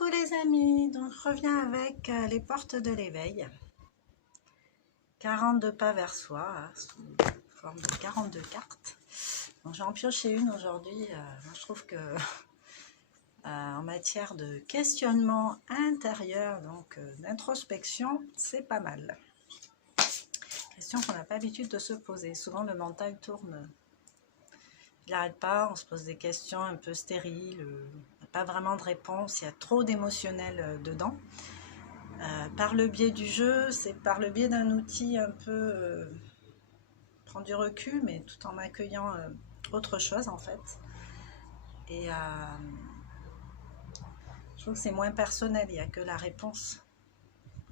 Coucou les amis, donc je reviens avec les portes de l'éveil. 42 pas vers soi, sous forme de 42 cartes. Donc j'en pioché une aujourd'hui. Moi je trouve que en matière de questionnement intérieur, donc d'introspection, c'est pas mal. Question qu'on n'a pas l'habitude de se poser. Souvent le mental tourne. Il n'arrête pas, on se pose des questions un peu stériles, pas vraiment de réponse, il y a trop d'émotionnel dedans. Par le biais du jeu, c'est par le biais d'un outil un peu prendre du recul, mais tout en accueillant autre chose en fait. Et je trouve que c'est moins personnel, il n'y a que la réponse.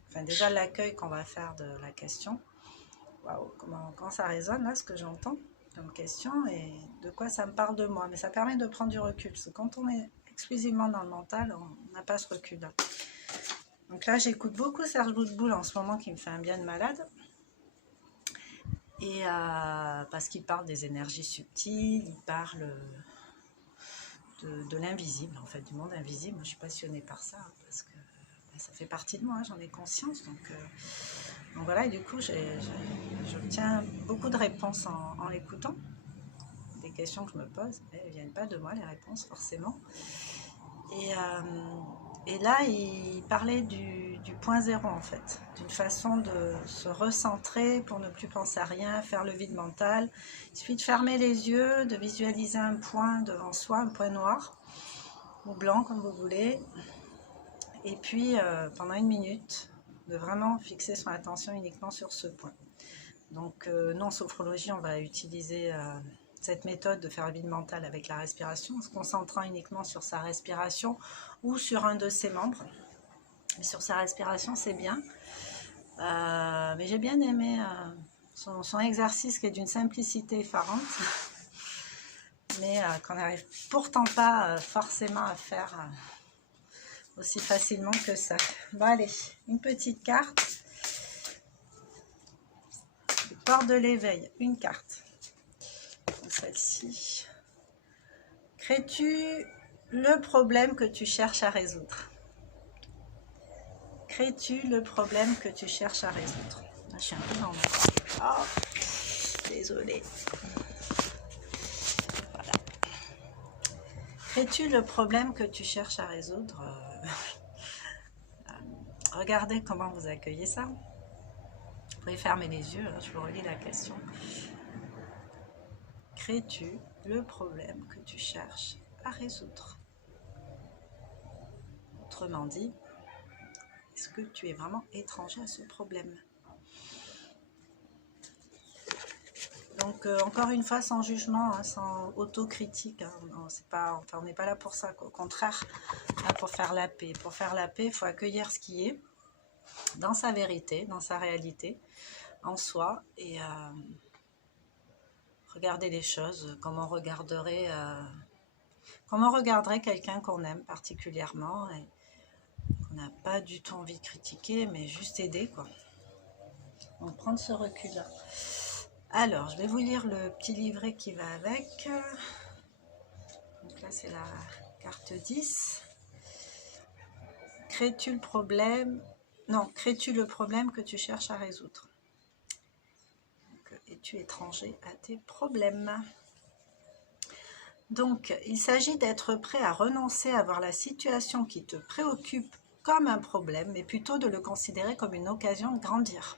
Enfin déjà l'accueil qu'on va faire de la question. Waouh, comment ça résonne là, ce que j'entends comme question et de quoi ça me parle de moi. Mais ça permet de prendre du recul, parce que quand on est exclusivement dans le mental, on n'a pas ce recul là. Donc là, j'écoute beaucoup Serge Boutboul en ce moment qui me fait un bien de malade. Et parce qu'il parle des énergies subtiles, il parle de l'invisible, en fait, du monde invisible. Moi, je suis passionnée par ça, parce que ça fait partie de moi, j'en ai conscience. Donc voilà, et du coup, j'obtiens beaucoup de réponses en l'écoutant. Des questions que je me pose, elles ne viennent pas de moi, les réponses, forcément. Et là, il parlait du point zéro, en fait, d'une façon de se recentrer pour ne plus penser à rien, faire le vide mental. Il suffit de fermer les yeux, de visualiser un point devant soi, un point noir, ou blanc, comme vous voulez. Et puis, pendant 1 minute, de vraiment fixer son attention uniquement sur ce point. Donc, nous, en sophrologie, on va utiliser cette méthode de faire le vide mental avec la respiration, en se concentrant uniquement sur sa respiration ou sur un de ses membres. Mais sur sa respiration, c'est bien. Mais j'ai bien aimé son exercice qui est d'une simplicité effarante, mais qu'on n'arrive pourtant pas forcément à faire aussi facilement que ça. Bon allez, une petite carte. Porte de l'éveil, une carte. Celle-ci. Crées-tu le problème que tu cherches à résoudre? Crées-tu le problème que tu cherches à résoudre? Là, je suis un peu dans le... Oh, désolée. Voilà. Crées-tu le problème que tu cherches à résoudre? Regardez comment vous accueillez ça. Vous pouvez fermer les yeux, je vous relis la question. Crées-tu le problème que tu cherches à résoudre? Autrement dit, est-ce que tu es vraiment étranger à ce problème? Donc, encore une fois, sans jugement, hein, sans autocritique. Hein, on n'est pas là pour ça, quoi. Au contraire, là, pour faire la paix. Pour faire la paix, il faut accueillir ce qui est, dans sa vérité, dans sa réalité, en soi, et regarder les choses comme on regarderait quelqu'un qu'on aime particulièrement, et qu'on n'a pas du tout envie de critiquer, mais juste aider, quoi. Donc, prendre ce recul-là. Alors, je vais vous lire le petit livret qui va avec. Donc là, c'est la carte 10. Crées-tu le problème? Non, crées-tu le problème que tu cherches à résoudre? Es-tu étranger à tes problèmes? Donc, il s'agit d'être prêt à renoncer à voir la situation qui te préoccupe comme un problème, mais plutôt de le considérer comme une occasion de grandir.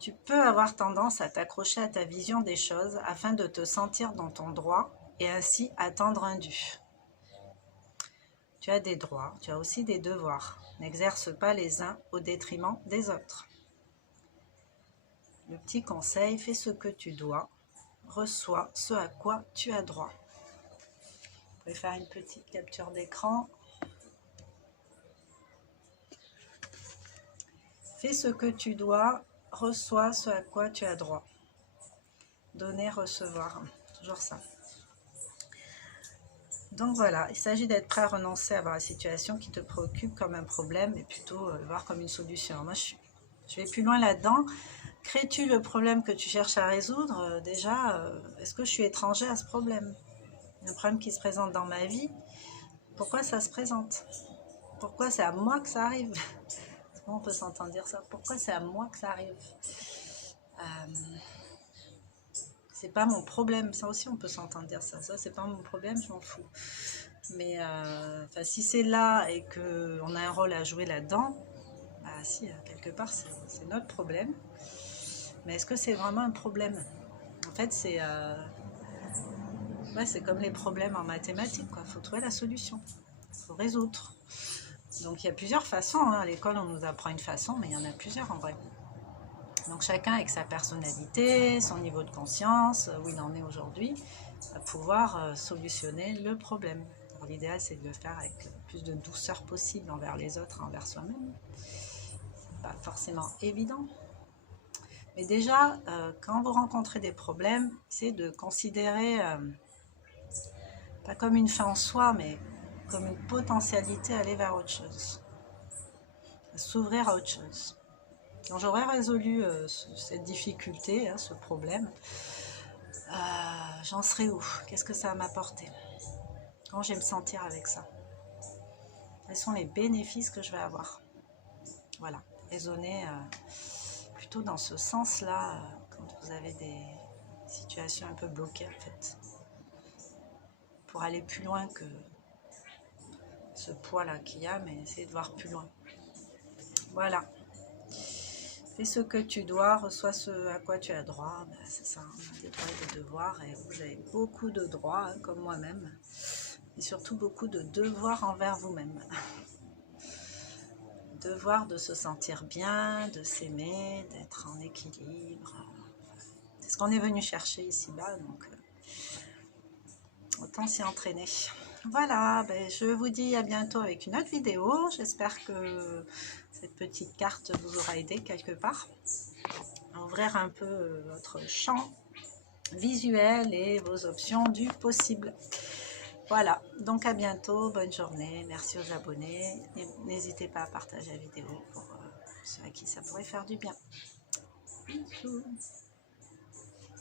Tu peux avoir tendance à t'accrocher à ta vision des choses afin de te sentir dans ton droit et ainsi attendre un dû. Tu as des droits, tu as aussi des devoirs. N'exerce pas les uns au détriment des autres. Le petit conseil, fais ce que tu dois, reçois ce à quoi tu as droit. Vous pouvez faire une petite capture d'écran. Fais ce que tu dois, reçois ce à quoi tu as droit. Donner, recevoir, toujours ça. Donc voilà, il s'agit d'être prêt à renoncer à voir la situation qui te préoccupe comme un problème et plutôt le voir comme une solution. Alors moi, je vais plus loin là-dedans. Crées-tu le problème que tu cherches à résoudre? Déjà, est-ce que je suis étranger à ce problème? Un problème qui se présente dans ma vie. Pourquoi ça se présente? Pourquoi c'est à moi que ça arrive? On peut s'entendre dire ça. Pourquoi c'est à moi que ça arrive? C'est pas mon problème. Ça aussi, on peut s'entendre dire ça. Ça, c'est pas mon problème, je m'en fous. Mais si c'est là et qu'on a un rôle à jouer là-dedans, bah si, quelque part, c'est notre problème. Mais est-ce que c'est vraiment un problème? En fait, c'est comme les problèmes en mathématiques. Il faut trouver la solution. Il faut résoudre. Donc, il y a plusieurs façons. À l'école, on nous apprend une façon, mais il y en a plusieurs en vrai. Donc, chacun avec sa personnalité, son niveau de conscience, où il en est aujourd'hui, va pouvoir solutionner le problème. L'idéal, c'est de le faire avec le plus de douceur possible envers les autres, envers soi-même. C'est pas forcément évident. Mais déjà, quand vous rencontrez des problèmes, c'est de considérer, pas comme une fin en soi, mais comme une potentialité à aller vers autre chose. À s'ouvrir à autre chose. Quand j'aurai résolu cette difficulté, ce problème, j'en serai où? Qu'est-ce que ça va m'apporter? Comment je vais me sentir avec ça? Quels sont les bénéfices que je vais avoir? Voilà, raisonner plutôt dans ce sens-là quand vous avez des situations un peu bloquées en fait. Pour aller plus loin que ce poids-là qu'il y a, mais essayer de voir plus loin. Voilà. Fais ce que tu dois, reçois ce à quoi tu as droit. Ben, c'est ça, on a des droits et des devoirs, et vous avez beaucoup de droits, comme moi-même, et surtout beaucoup de devoirs envers vous-même. Devoir de se sentir bien, de s'aimer, d'être en équilibre. C'est ce qu'on est venu chercher ici-bas, donc autant s'y entraîner. Voilà, je vous dis à bientôt avec une autre vidéo. J'espère que cette petite carte vous aura aidé quelque part à ouvrir un peu votre champ visuel et vos options du possible. Voilà, donc à bientôt, bonne journée, merci aux abonnés. N'hésitez pas à partager la vidéo pour ceux à qui ça pourrait faire du bien. Bisous.